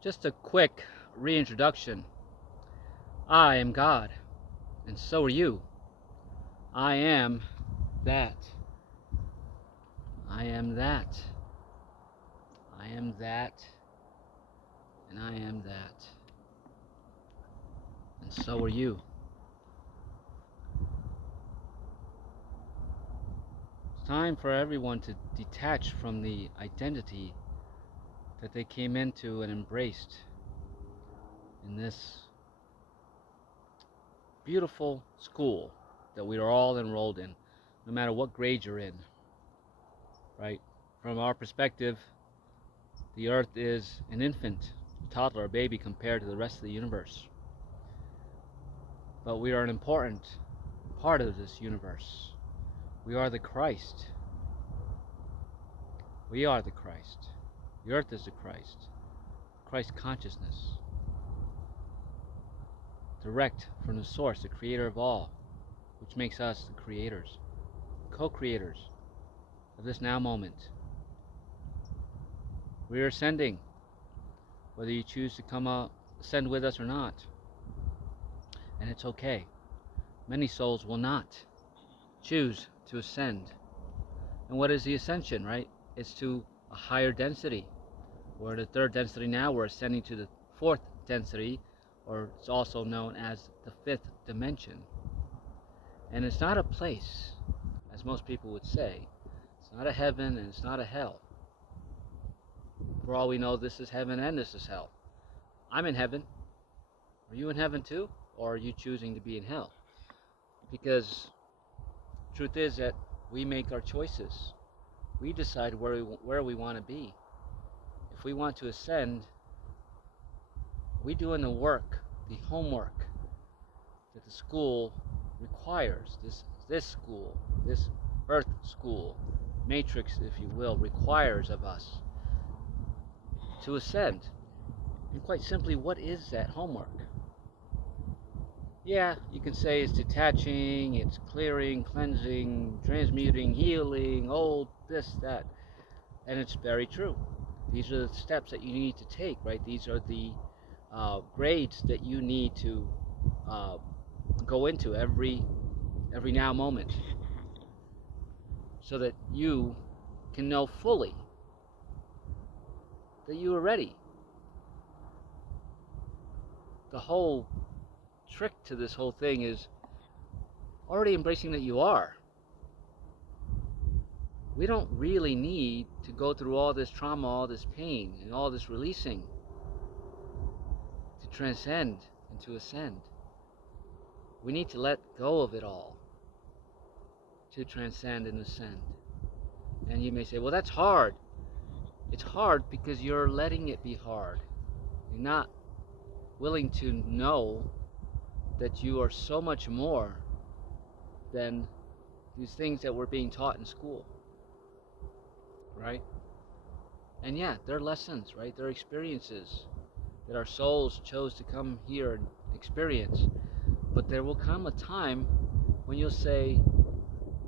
Just a quick reintroduction. I am God, and so are you. I am that. I am that. I am that. And I am that. And so are you. It's time for everyone to detach from the identity that they came into and embraced in this beautiful school that we are all enrolled in, no matter what grade you're in, right? From our perspective, the earth is an infant, a toddler, a baby compared to the rest of the universe. But we are an important part of this universe. We are the Christ. We are the Christ. The earth is the Christ. Christ consciousness. Direct from the source, the creator of all, which makes us the creators, co-creators of this now moment. We are ascending, whether you choose to ascend with us or not. And it's okay. Many souls will not choose to ascend. And what is the ascension, right? It's to a higher density. We're at the third density now. We're ascending to the fourth density, or it's also known as the fifth dimension. And it's not a place, as most people would say. It's not a heaven and it's not a hell. For all we know, this is heaven and this is hell. I'm in heaven. Are you in heaven too? Or are you choosing to be in hell? Because the truth is that we make our choices. We decide where we want to be. If we want to ascend, we're doing the work, the homework that the school requires. This school, this earth school, matrix, if you will, requires of us to ascend. And quite simply, what is that homework? Yeah, you can say it's detaching, it's clearing, cleansing, transmuting, healing, old, this, that. And it's very true. These are the steps that you need to take, right? These are the grades that you need to go into every now moment, so that you can know fully that you are ready. The whole trick to this whole thing is already embracing that you are. We don't really need to go through all this trauma, all this pain, and all this releasing to transcend and to ascend. We need to let go of it all to transcend and ascend. And you may say, well, that's hard. It's hard because you're letting it be hard. You're not willing to know that you are so much more than these things that we're being taught in school, right? And yeah, they're lessons, right? They're experiences that our souls chose to come here and experience. But there will come a time when you'll say,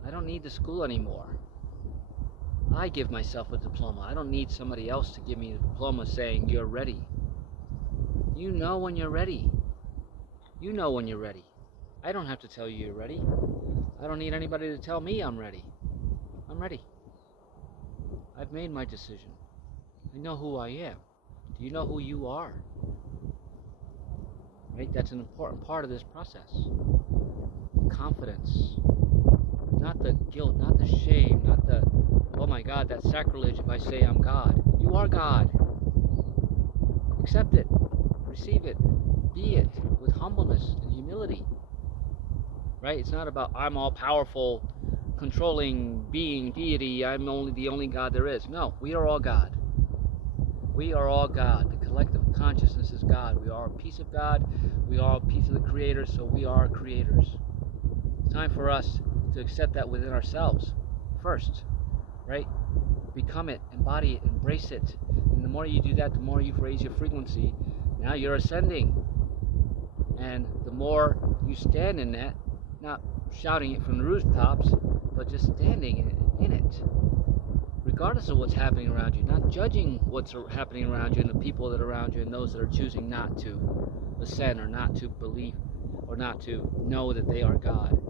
I don't need the school anymore. I give myself a diploma. I don't need somebody else to give me a diploma saying you're ready. You know when you're ready. You know when you're ready. I don't have to tell you you're ready. I don't need anybody to tell me I'm ready. I'm ready. I've made my decision. I know who I am. Do you know who you are? Right? That's an important part of this process. Confidence. Not the guilt, not the shame, not the, oh my God, that's sacrilege if I say I'm God. You are God. Accept it. Receive it. Be it with humbleness and humility. Right? It's not about I'm all powerful, controlling being, deity, I'm the only God there is. No, we are all God. We are all God. The collective consciousness is God. We are a piece of God. We are a piece of the Creator, so we are creators. It's time for us to accept that within ourselves first, right? Become it, embody it, embrace it. And the more you do that, the more you raise your frequency. Now you're ascending. And the more you stand in that, not shouting it from the rooftops, but just standing in it, regardless of what's happening around you, not judging what's happening around you and the people that are around you and those that are choosing not to ascend or not to believe or not to know that they are God.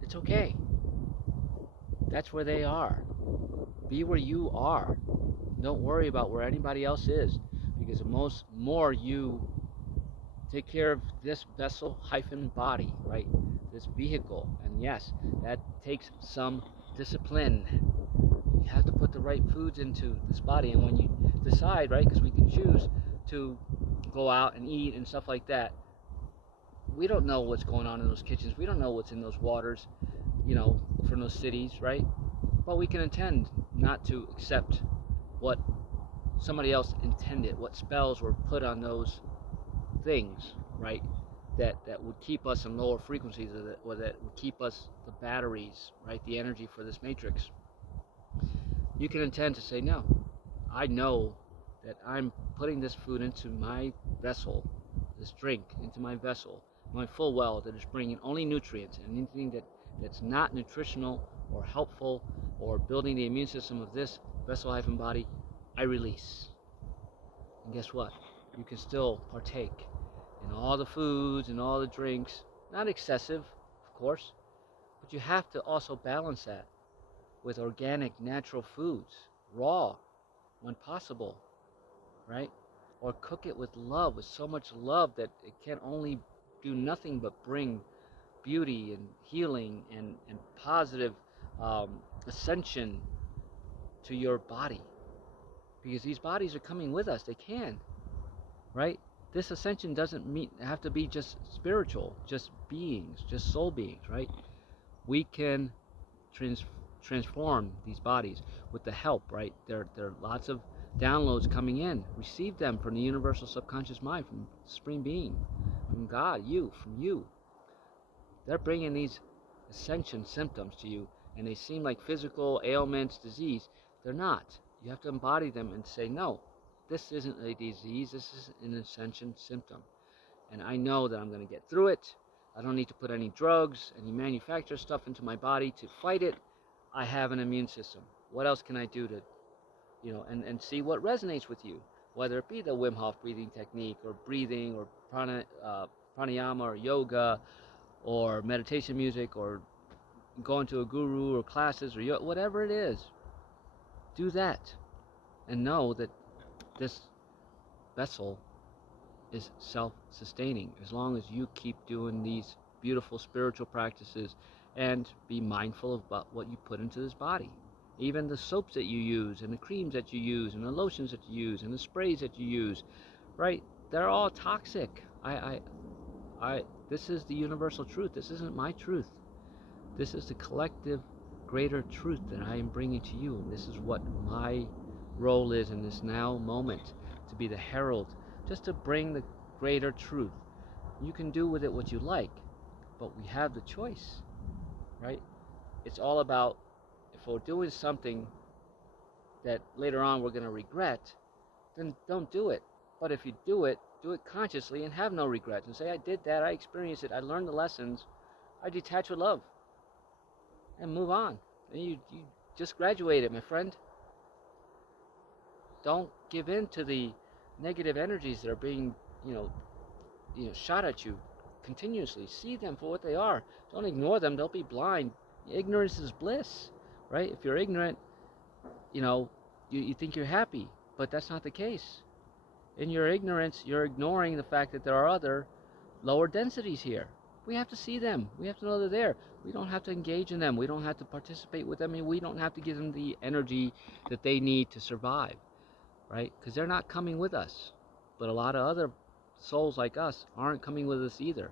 It's okay. That's where they are. Be where you are. Don't worry about where anybody else is, because the more you take care of this vessel hyphen body, right? This vehicle, and yes, that takes some discipline. You have to put the right foods into this body, and when you decide, right, because we can choose to go out and eat and stuff like that, we don't know what's going on in those kitchens. We don't know what's in those waters, from those cities, right? But we can intend not to accept what somebody else intended, what spells were put on those things, right? That would keep us in lower frequencies, or that would keep us the batteries, right? The energy for this matrix. You can intend to say, no, I know that I'm putting this food into my vessel, this drink into my vessel, knowing full well that it's bringing only nutrients, and anything that's not nutritional or helpful or building the immune system of this vessel hyphen body, I release. And guess what? You can still partake in all the foods and all the drinks, not excessive, of course, but you have to also balance that with organic, natural foods, raw, when possible, right? Or cook it with love, with so much love that it can only do nothing but bring beauty and healing and positive ascension to your body. Because these bodies are coming with us. They can, right? This ascension doesn't have to be just spiritual, just beings, just soul beings, right? We can transform these bodies with the help, right? There are lots of downloads coming in. Receive them from the universal subconscious mind, from Supreme Being, from God, from you. They're bringing these ascension symptoms to you, and they seem like physical ailments, disease. They're not. You have to embody them and say, no, this isn't a disease, this is an ascension symptom. And I know that I'm going to get through it. I don't need to put any drugs, any manufactured stuff into my body to fight it. I have an immune system. What else can I do to, and see what resonates with you, whether it be the Wim Hof breathing technique, or breathing, or pranayama, or yoga, or meditation music, or going to a guru, or classes, or whatever it is. Do that, and know that this vessel is self-sustaining as long as you keep doing these beautiful spiritual practices and be mindful about what you put into this body. Even the soaps that you use, and the creams that you use, and the lotions that you use, and the sprays that you use, right? They're all toxic. This is the universal truth. This isn't my truth. This is the collective greater truth that I am bringing to you. And this is what my role is in this now moment, to be the herald, just to bring the greater truth. You can do with it what you like, but we have the choice, right? It's all about, if we're doing something that later on we're going to regret, then don't do it. But if you do it consciously and have no regrets, and say, I did that, I experienced it, I learned the lessons, I detach with love, and move on. And you just graduated, my friend. Don't give in to the negative energies that are being, shot at you continuously. See them for what they are. Don't ignore them. Don't be blind. Ignorance is bliss, right? If you're ignorant, you think you're happy, but that's not the case. In your ignorance, you're ignoring the fact that there are other lower densities here. We have to see them. We have to know they're there. We don't have to engage in them. We don't have to participate with them. We don't have to give them the energy that they need to survive, right? Because they're not coming with us. But a lot of other souls like us aren't coming with us either.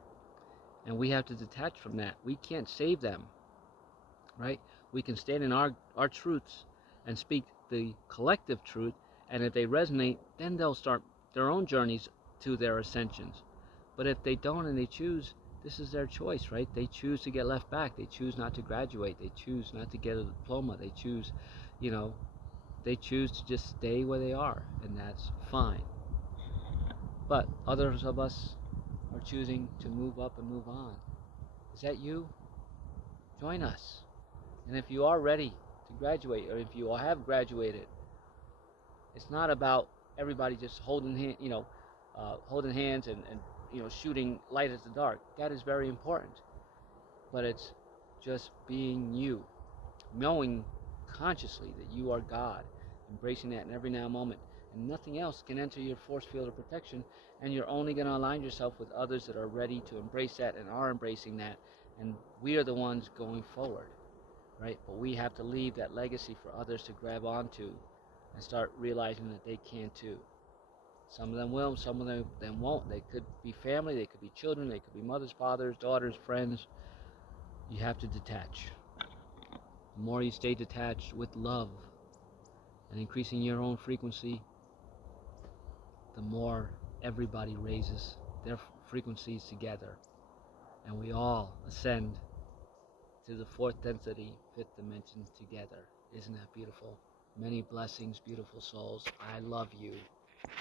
And we have to detach from that. We can't save them, right? We can stand in our truths and speak the collective truth. And if they resonate, then they'll start their own journeys to their ascensions. But if they don't and they choose, this is their choice, right? They choose to get left back. They choose not to graduate. They choose not to get a diploma. They choose, they choose to just stay where they are, and that's fine. But others of us are choosing to move up and move on. Is that you? Join us. And if you are ready to graduate, or if you all have graduated, it's not about everybody just holding holding hands and shooting light at the dark. That is very important, but it's just being you, knowing consciously that you are God, embracing that in every now moment, and nothing else can enter your force field of protection, and you're only going to align yourself with others that are ready to embrace that and are embracing that, and we are the ones going forward, right? But we have to leave that legacy for others to grab onto and start realizing that they can too. Some of them will, some of them won't. They could be family, they could be children, they could be mothers, fathers, daughters, friends. You have to detach. The more you stay detached with love and increasing your own frequency, the more everybody raises their frequencies together, and we all ascend to the fourth density, fifth dimension together. Isn't that beautiful? Many blessings, beautiful souls. I love you.